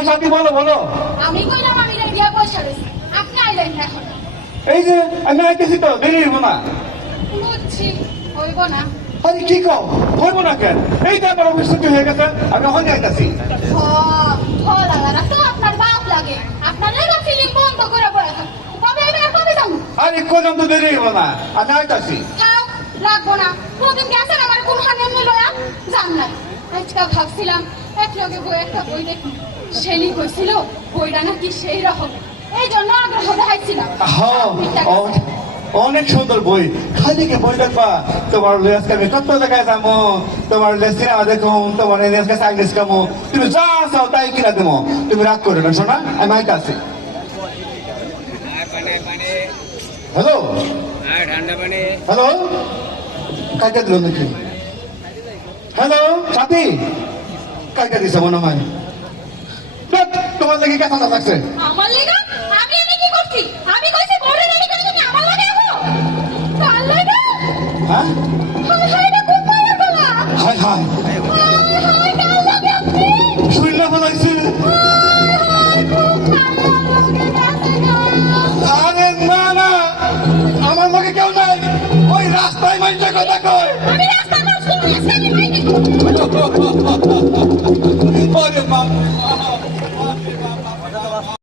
হ্যাঁ সাথী বলো বলো। আমি কইলাম আমি রেডিয়া পয়সা রয়েছি, আপনি আইলেন না এখন। এই যে আমি আইতেছি তো, দেরি হইব না। বুঝছি, হইব না। আরে কি কও, হইব না কেন? এই তো আমার অফিস ছুটি হয়ে গেছে, আমি ওখানে যাইতাছি। লাগারা তো আপনার বাপ লাগে, আপনার লেগা ফিলিং বন্ধ করে পড়ে থাক। কবে আইবেন আর কবে যাবো? আরে কোন তো দেরি হইব না, আমি আইতাছি। থাক, লাগবো না। প্রতিদিন গেছেন আমার কোনখানে এমনি লয়া যান না। আজকে ভাবছিলাম এক লগে বই একটা বই দেখুন, সেলি কইছিল বইটা নাকি সেই রকম, এই জন্য আগ্রহ দেখাইছিলাম। হ্যাঁ, অনেক সুন্দর বই। খালি কি বই দেখবা? তোমার আজকে আমি কত জায়গায় যাবো, তোমার সিনেমা দেখো, তোমার আজকে সাইন্স কামো, তুমি যা চাও তাই কিনা দেবো। তুমি রাগ করো না, শোনা, আমি আইতাছি। হ্যালো হ্যালো, কাইটা দিল নাকি? হ্যালো সাথী, কাইটা দিছে মনে হয়। তোমার লেগে কেমন লাগছে? আমার লেগা? আমি এনে কি করছি? আমি কইছি বড় রেডি করে তুমি আমার লাগে আছো। কাল লাগা? হ্যাঁ হাই হাই না খুব মায়া গলা। হাই হাই, হাই হাই কাল লাগে আপনি। শুনলে ফলাইছে। আরে না না, আমার লগে কেউ নাই, ওই রাস্তায় মাইন্ডে কথা কয়।